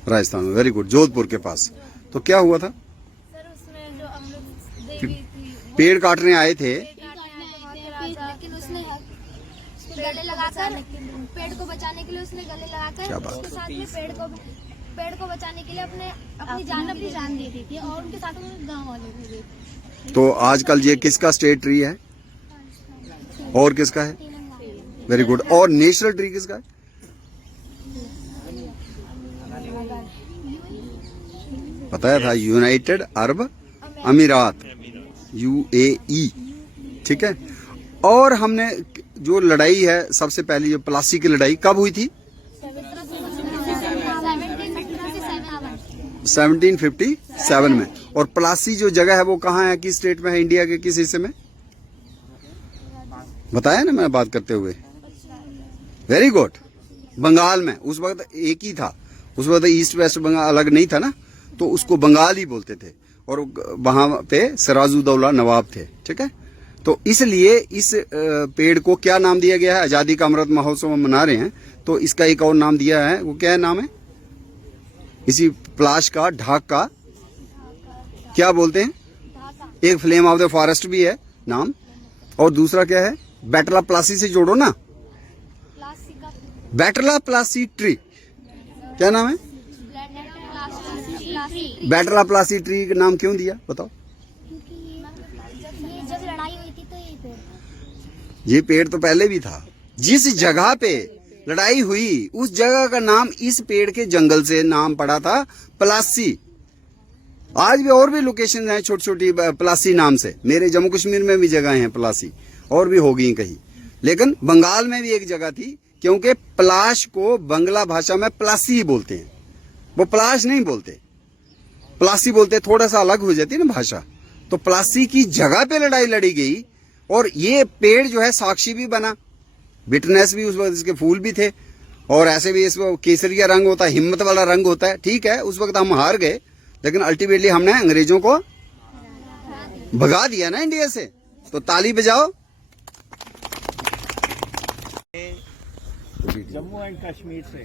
राजस्थान में। वेरी गुड, जोधपुर के पास। तो क्या हुआ था? सर उसमें जो अमृत देवी थी, पेड़ काटने आए थे, लेकिन उसने गले लगाकर पेड़ को बचाने के लिए उसने गले लगाकर क्या बात। उसके साथ में पेड़ को बचाने के लिए अपनी जान दी थी और उनके साथ में गाँव वाले थे। तो आजकल ये किसका स्टेट ट्री है और किसका है? Very good. और नेशनल ट्री किसका है? बताया था, यूनाइटेड अरब अमीरात, UAE, ठीक है। और हमने जो लड़ाई है सबसे पहली, जो प्लासी की लड़ाई कब हुई थी? 1757 में। और प्लासी जो जगह है वो कहाँ है, किस स्टेट में है, इंडिया के किस हिस्से में? बताया ना मैं बात करते हुए। वेरी गुड, बंगाल में। उस वक्त एक ही था, उस वक्त ईस्ट वेस्ट बंगाल अलग नहीं था ना, तो उसको बंगाल ही बोलते थे। और वहां पे सिराजुद्दौला नवाब थे, ठीक है। तो इसलिए इस पेड़ को क्या नाम दिया गया है? आजादी का अमृत महोत्सव हम मना रहे हैं, तो इसका एक और नाम दिया है। वो क्या नाम है? इसी प्लाश का, ढाक का क्या बोलते हैं? एक फ्लेम ऑफ द फॉरेस्ट भी है नाम, और दूसरा क्या है? बैटला प्लासी से जोड़ो ना, बैटला प्लासी ट्री। क्या नाम है? बैटला प्लासी ट्री का नाम क्यों दिया, बताओ? जब लड़ाई हुई थी तो यही पेड़, ये पेड़ तो पहले भी था। जिस जगह पे लड़ाई हुई उस जगह का नाम इस पेड़ के जंगल से नाम पड़ा था प्लासी। आज भी और भी लोकेशन हैं छोटी छोटी प्लासी नाम से। मेरे जम्मू कश्मीर में भी जगह हैं प्लासी, और भी होगी कहीं। लेकिन बंगाल में भी एक जगह थी, क्योंकि प्लाश को बंगला भाषा में प्लासी ही बोलते हैं, वो प्लाश नहीं बोलते, प्लासी बोलते। थोड़ा सा अलग हो जाती है ना भाषा। तो प्लासी की जगह पे लड़ाई लड़ी गई, और ये पेड़ जो है साक्षी भी बना, विटनेस भी, उस वक्त इसके फूल भी थे, और ऐसे भी इसमें केसरिया रंग होता है, हिम्मत वाला रंग होता है। ठीक है, उस वक्त हम हार गए, लेकिन अल्टीमेटली हमने अंग्रेजों को भगा दिया ना इंडिया से। तो ताली बजाओ। जम्मू एंड कश्मीर से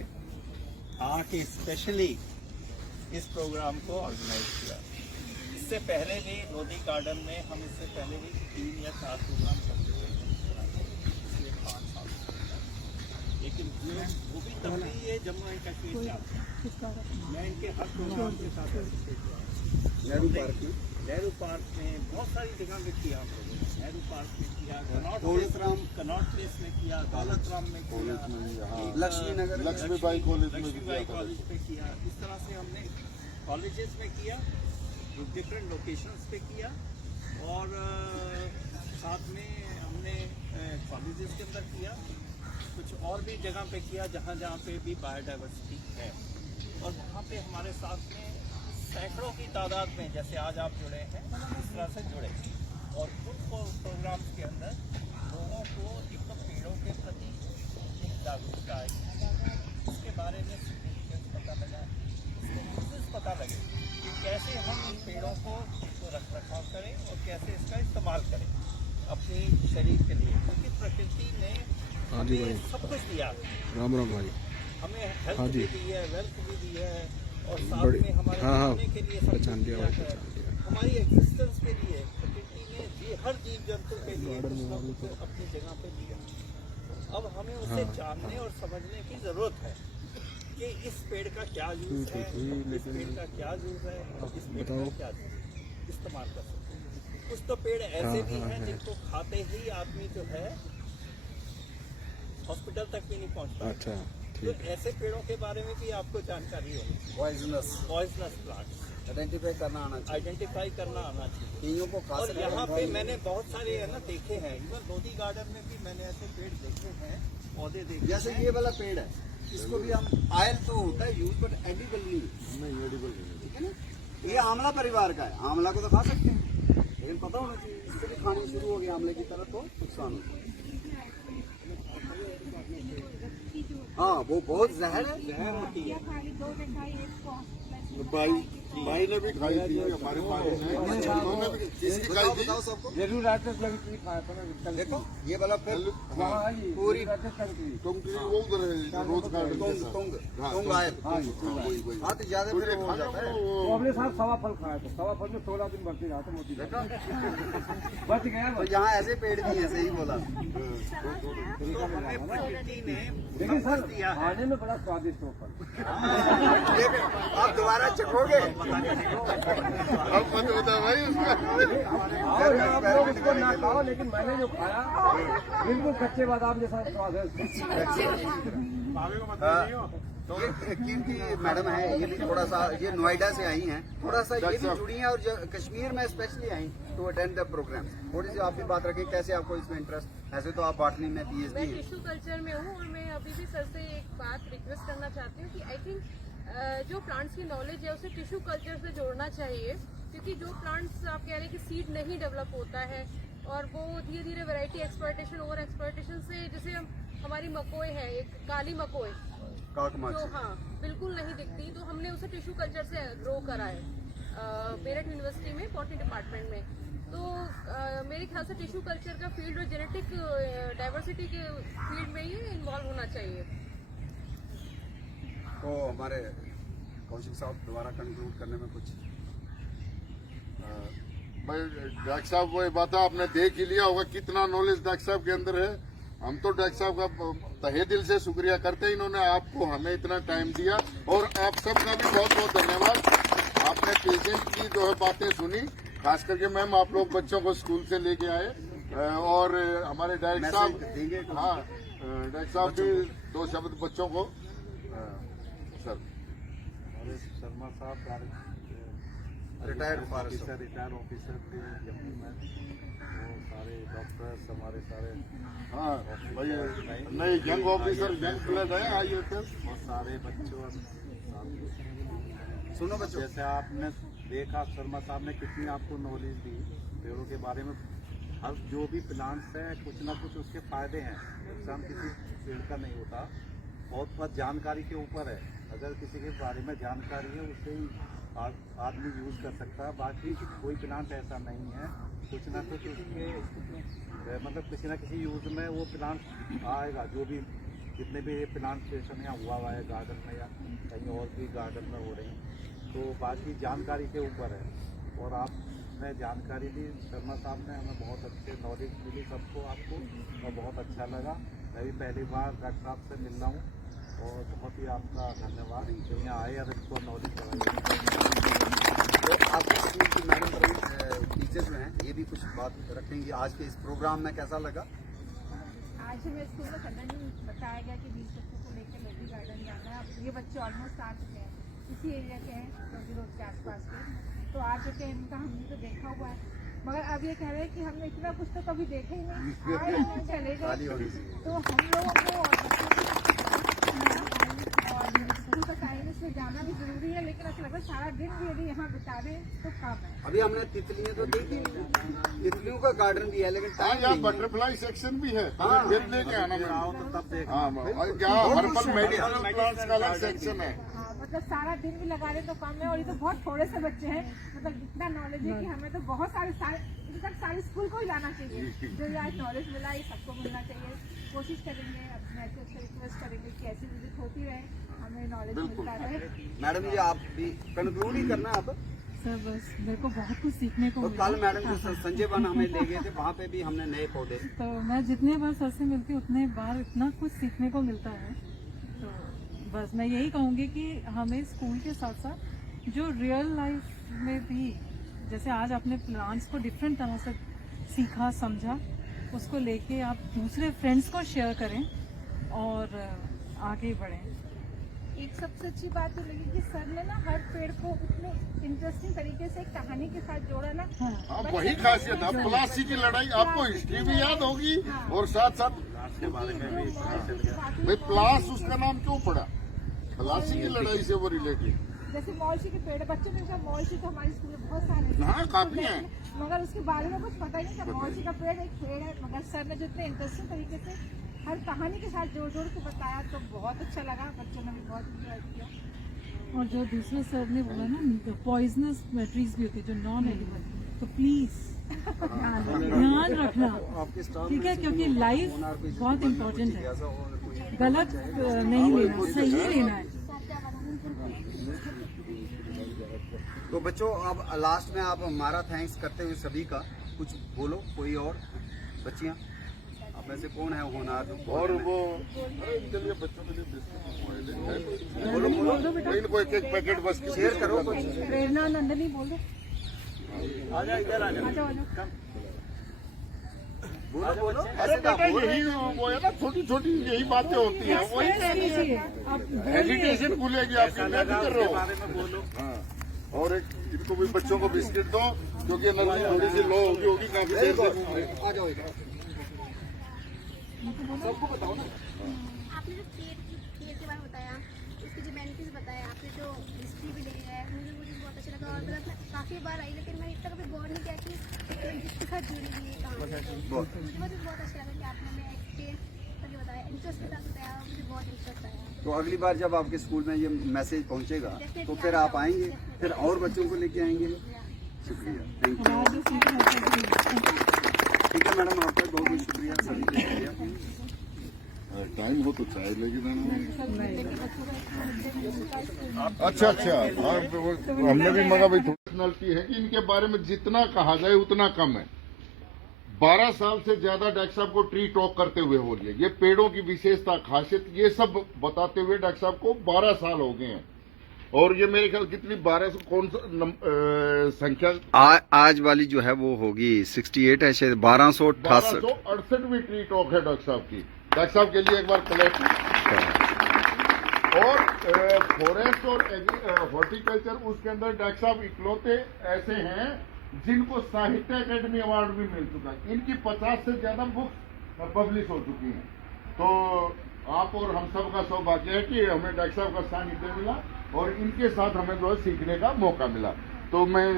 आके स्पेशली इस प्रोग्राम को ऑर्गेनाइज किया। इससे पहले भी लोधी गार्डन में हम इससे पहले भी 3 या 4 प्रोग्राम करते थे, पिछले 5 साल। लेकिन वो भी तब भी ये जम्मू एंड कश्मीर से आता। मैं इनके हर प्रोग्राम के साथ नेहरू पार्क में बहुत सारी जगह में किया हम लोगों ने। नेहरू पार्क में किया, कनॉट प्लेस में किया, दौलत राम में किया, लक्ष्मीबाई कॉलेज में पे किया। इस तरह से हमने कॉलेजेस में किया, डिफरेंट लोकेशंस पे किया, और साथ में हमने कॉलेजेस के अंदर किया, कुछ और भी जगह पे किया जहाँ जहाँ पे भी बायोडाइवर्सिटी है। और वहाँ पे हमारे साथ में सैकड़ों की तादाद में, जैसे आज आप जुड़े हैं, इस तरह से जुड़े। और उन प्रोग्राम्स के अंदर लोगों को एक तो पेड़ों के प्रति एक जागरूकता आई, उसके बारे में पता लगा, उसके पता लगे कि कैसे हम इन पेड़ों को रख रखाव करें और कैसे इसका इस्तेमाल करें अपनी शरीर के लिए। क्योंकि प्रकृति ने हमें सब कुछ दिया। राम राम भाई। हमें हेल्थ भी दी है, वेल्थ भी दी है, और साथ में हमारे खाने के लिए सब कुछ दिया है, हमारी एग्जिस्टेंस के लिए प्रकृति ने जी हर जीव जंतु के लिए कुछ न कुछ अपनी जगह पे दिया। अब हमें उसे जानने और समझने की जरूरत है कि इस पेड़ का क्या यूज है, इस पेड़ का क्या यूज है, इस पेड़ का क्या इस्तेमाल कर सकते हैं। कुछ तो पेड़ ऐसे भी हैं जिनको खाते ही आदमी जो है हॉस्पिटल तक भी नहीं पहुंचता। अच्छा, तो ऐसे पेड़ों के बारे में भी आपको जानकारी होगी। पॉइजनस प्लांट्स आइडेंटिफाई करना आना चाहिए, आइडेंटिफाई करना आना चाहिए। कईयों को खास और यहाँ पे मैंने बहुत सारे है ना देखे हैं, इवन लोधी गार्डन में भी मैंने ऐसे पेड़ देखे हैं, पौधे देखे जैसे हैं। ये वाला पेड़ है, इसको भी हम ऑयल तो होता है यूज, बट एडिबल नहीं, एडिबल नहीं, ठीक है ना। ये आंवला परिवार का है, आंवला को तो खा सकते हैं, लेकिन पता होना चाहिए इससे भी खाने शुरू हो गए आंवले की तरह तो नुकसान होता है। हाँ, वो बहुत जहर है, जहर होती है। भाई ने भी खाई थी हमारे बताओ सबको। जरूर रात देखो ये वाला फिर पूरी टोंगरी वो उधर है रोज गार्डन टोंग आयल, हाँ तो ज्यादा फिर हो जाता है। तो हमने साहब सवा फल खाया था, सवा फल में 16 दिन बढ़ते रहा था मोती बच गया। तो यहाँ ऐसे पेड़ भी है, सही बोला। तो हमें प्रकृति ने लेकिन सर खाने में बड़ा स्वादिष्ट हो फल। आप दोबारा चखोगे? अब मत बता भाई उसका। और आप लोग उसको ना खाओ, लेकिन मैंने जो खाया बिल्कुल कच्चे बादाम जैसा स्वाद है। तो ये कीर्ति मैडम है, ये भी थोड़ा सा, ये नोएडा से आई हैं, थोड़ा सा ये भी जुड़ी हैं और कश्मीर में specially I to attend the program. थोड़ी सी आप भी बात रखें, कैसे आपको इसमें इंटरेस्ट? ऐसे तो आप बॉटनी में मैं PhD हैं। टिश्यू कल्चर में हूँ और मैं अभी भी सर से एक बात रिक्वेस्ट करना चाहती हूँ कि आई थिंक जो प्लांट्स की नॉलेज है उसे टिश्यू कल्चर से जोड़ना चाहिए, क्योंकि जो प्लांट्स आप कह रहे हैं कि सीड नहीं डेवलप होता है और वो धीरे धीरे वैरायटी एक्सप्लॉयटेशन, ओवर एक्सप्लॉयटेशन से, जैसे हमारी मकोई है, एक काली मकोई जो हाँ बिल्कुल नहीं दिखती, तो हमने उसे टिश्यू कल्चर से ग्रो करा है मेरठ यूनिवर्सिटी में बॉटनी डिपार्टमेंट में। तो मेरे ख्याल से टिश्यू कल्चर का फील्ड और जेनेटिक डाइवर्सिटी के फील्ड में ही इन्वॉल्व होना चाहिए। तो हमारे कौशिक साहब दोबारा कंक्लूड करने में कुछ? भाई डॉक्टर साहब वही बात है, आपने देख ही लिया होगा कितना नॉलेज डॉक्टर साहब के अंदर है। हम तो डॉक्टर साहब का तहे दिल से शुक्रिया करते हैं, इन्होंने आपको हमें इतना टाइम दिया। और आप सबका भी बहुत बहुत धन्यवाद, आपने पेशेंट की जो है बातें सुनी, खास करके मैम आप लोग बच्चों को स्कूल से लेके आए। और हमारे डायरेक्टर साहब, हाँ डायरेक्टर साहब भी 2 शब्द बच्चों को। सर शर्मा साहब रिटायर्ड फॉरेस्ट रिटायर्ड ऑफिसर थे जम्मू में, वो सारे डॉक्टर्स हमारे सारे, हाँ भाई नहीं यंग ऑफिसर यंग ब्लड है, आइए फिर। और सारे बच्चों, सुनो बच्चों, जैसे आपने देखा शर्मा साहब ने कितनी आपको नॉलेज दी पेड़ों के बारे में। हर जो भी प्लांट्स हैं कुछ ना कुछ उसके फायदे हैं, नुकसान किसी पेड़ का नहीं होता। बहुत जानकारी के ऊपर है, अगर किसी के बारे में जानकारी है उससे ही आदमी यूज कर सकता है। बाकी कोई प्लांट ऐसा नहीं है, कुछ ना कुछ उसके मतलब किसी ना किसी यूज में वो प्लांट आएगा। जो भी जितने भी ये प्लांटेशन यहाँ हुआ है गार्डन में या कहीं और भी गार्डन में हो रही हैं, तो बाकी जानकारी के ऊपर है। और आपने जानकारी दी, शर्मा साहब ने, हमें बहुत अच्छे नॉलेज मिली सबको, आपको, और बहुत अच्छा लगा। मैं भी पहली बार डॉक्टर साहब से मिल रहा हूँ और बहुत ही आपका धन्यवाद जो यहाँ आए और इसको नॉलेज कराई। तो आपके स्कूल की मैडम टीचर जो हैं ये भी कुछ बात रखेंगी आज के इस प्रोग्राम में, कैसा लगा? आज हमें स्कूल में सडनली बताया गया कि 20 बच्चों को लेकर लोधी गार्डन जाना है। अब ये बच्चे ऑलमोस्ट आ चुके हैं, इसी एरिया के हैं, लोधी रोड के आसपास के, तो आ चुके हैं। इनका हमने तो देखा हुआ है, मगर अब ये कह रहे हैं कि हमने इतना कुछ तो कभी देखा ही नहीं, आए हैं चले गए। तो हम लोगों को और स्कूल का टाइम इसमें जाना भी जरूरी है, लेकिन ऐसा लग रहा है सारा दिन भी यदि यहाँ बिता दें तो कम है। अभी हमने तितलियां तो देखी, तितलियों का गार्डन भी है, लेकिन हाँ यहाँ बटरफ्लाई सेक्शन भी है, फिर लेके आना मैं। तो तब देख हाँ और क्या हर्बल मेडिसिनल प्लांट्स का अलग सेक्शन है। मतलब सारा दिन भी लगा रहे तो कम है। और ये तो बहुत थोड़े से बच्चे हैं, मतलब इतना नॉलेज है कि हमें तो बहुत सारे स्कूल को ही लाना चाहिए। जो आज नॉलेज मिला ये सबको मिलना चाहिए। कोशिश करेंगे, अपने अच्छे से रिक्वेस्ट करेंगे कि ऐसी विजिट होती रहे, हमें नॉलेज मिलता रहे। मैडम जी आप भी कंक्लूड ही करना अब। सर बस मेरे को बहुत कुछ सीखने को तो मिला। कल मैडम जो संजय वन हमें ले गए थे वहाँ पे भी हमने नए पौधे। तो मैं जितने बार सर से मिलती हूँ उतने बार इतना कुछ सीखने को मिलता है। तो बस मैं यही कहूँगी कि हमें स्कूल के साथ साथ जो रियल लाइफ में भी, जैसे आज आपने प्लांट्स को डिफरेंट तरह से सीखा समझा, उसको लेके आप दूसरे फ्रेंड्स को शेयर करें और आगे बढ़ें। एक सबसे अच्छी बात तो लगी कि सर ने ना हर पेड़ को इतने इंटरेस्टिंग तरीके से एक कहानी के साथ जोड़ा ना। हाँ, वही खासियत है। प्लास्टिक की लड़ाई आपको हिस्ट्री भी याद होगी और साथ साथ भाई प्लास उसका नाम क्यों पड़ा, प्लास्टिक की लड़ाई से वो रिलेटेड। जैसे मॉलशी के पेड़, बच्चों ने मॉलशी तो हमारे स्कूल में बहुत सारे, हाँ काफी है, मगर उसके बारे में कुछ पता ही नहीं था। मॉलशी का पेड़ एक पेड़ है, मगर सर ने जो इतने इंटरेस्टिंग तरीके से हर कहानी के साथ जोड़ जोड़ के बताया तो बहुत अच्छा लगा, बच्चों ने भी बहुत इंजॉय किया। और जो दूसरे सर ने बोला ना पॉइजनस ट्रीज भी होती है जो नॉन एडिबल, तो प्लीज ध्यान रखना, ठीक है, क्योंकि लाइफ बहुत इम्पोर्टेंट है। गलत नहीं लेना, सही लेना है। तो बच्चों अब लास्ट में आप हमारा थैंक्स करते हुए सभी का कुछ बोलो, कोई और बच्चियां आप में से कौन है होनहार? और वो इनके लिए बच्चों के लिए बिस्किट बोलो बोलो इनको एक एक पैकेट बस शेयर करो कुछ। प्रेरणा नंदनी बोलो, आजा इधर आजा, आ जाओ आ जाओ। बोलो बोलो। अरे बेटा यही वो है ना, छोटी छोटी यही बातें होती हैं, वही हेजिटेशन खुलेगी आपकी, मैं भी कर रहा हूँ। हाँ, और एक इनको भी बच्चों को बिस्किट दो क्योंकि एनर्जी थोड़ी सी लो होगी काफी देर से घूम रहे हैं। आ जाओ इधर, सबको बताओ ना। आपने जो पेड़ के बारे में बताया, उसके जो बेनिफिट्स बताया, आपने जो हिस्ट्री भी ली है, मुझे बहुत अच्छा लगा। और मतलब मैं काफ़ी बार आई, लेकिन मैंने इतना कभी गौर नहीं किया कि इसके साथ जुड़ी हुई है कहानी। तो मुझे बहुत अच्छा लगा कि आपने हमें एक्सपीरियंस करके बताया, इंटरेस्ट के साथ बताया, और मुझे बहुत इंटरेस्ट आया। तो अगली बार जब आपके स्कूल में ये मैसेज पहुंचेगा तो फिर आप आएंगे, फिर और बच्चों को लेके आएंगे। शुक्रिया, थैंक यू। ठीक है मैडम, आपका बहुत बहुत शुक्रिया, सभी का शुक्रिया। टाइम हो तो चाय लेके जाना। अच्छा हाँ, हमने भी मंगा भाई। पर्सनैलिटी है कि इनके बारे में जितना कहा जाए उतना कम है। 12 साल से ज्यादा डॉक्टर साहब को ट्री टॉक करते हुए हो रही है, ये पेड़ों की विशेषता खासियत ये सब बताते हुए डॉक्टर साहब को 12 साल हो गए हैं। और ये मेरे ख्याल कितनी 12 कौन सा संख्या आज वाली जो है वो होगी 68 है शायद, 1268 1268वीं ट्री टॉक है डॉक्टर साहब की। डॉक्टर साहब के लिए एक बार क्लैप। और फॉरेस्ट और हॉर्टिकल्चर उसके अंदर डॉक्टर साहब इकलौते ऐसे हैं जिनको साहित्य अकेडमी अवार्ड भी मिल चुका है। इनकी 50 से ज्यादा बुक्स पब्लिश हो चुकी हैं। तो आप और हम सब का सौभाग्य है कि हमें डॉक्टर साहब का सानिध्य मिला और इनके साथ हमें जो है सीखने का मौका मिला। तो मैं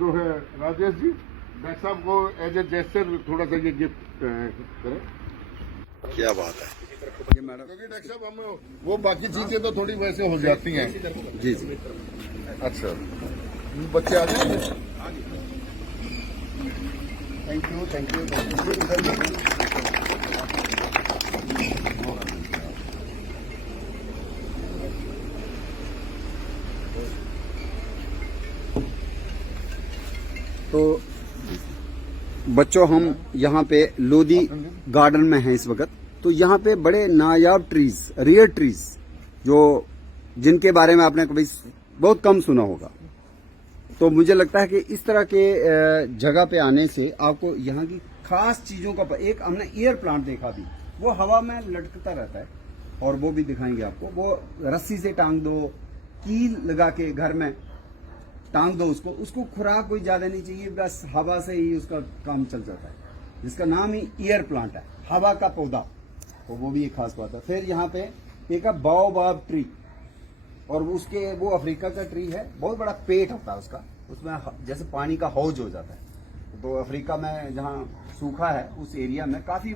जो है राजेश जी डॉक्टर साहब को एज ए जेस्चर थोड़ा सा ये गिफ्ट करें। क्या बात है ये मैडम। क्योंकि डॉक्टर साहब हम वो बाकी चीजें तो थोड़ी वैसे हो जाती हैं। जी जी, अच्छा बच्चे आ जाएंगे। Thank you thank you. तो बच्चों हम यहाँ पे लोधी गार्डन में हैं इस वक्त। तो यहाँ पे बड़े नायाब ट्रीज, रेयर ट्रीज, जो जिनके बारे में आपने कभी बहुत कम सुना होगा। तो मुझे लगता है कि इस तरह के जगह पे आने से आपको यहाँ की खास चीजों का एक हमने ईयर प्लांट देखा भी, वो हवा में लटकता रहता है और वो भी दिखाएंगे आपको। वो रस्सी से टांग दो, कील लगा के घर में टांग दो उसको खुराक कोई ज्यादा नहीं चाहिए, बस हवा से ही उसका काम चल जाता है, जिसका नाम ही ईयर प्लांट है, हवा का पौधा। तो वो भी एक खास बात है। फिर यहाँ पे एक बाओबाब ट्री, और उसके वो अफ्रीका का ट्री है, बहुत बड़ा पेट होता है उसका, उसमें जैसे पानी का हौज हो जाता है। तो अफ्रीका में जहाँ सूखा है उस एरिया में काफी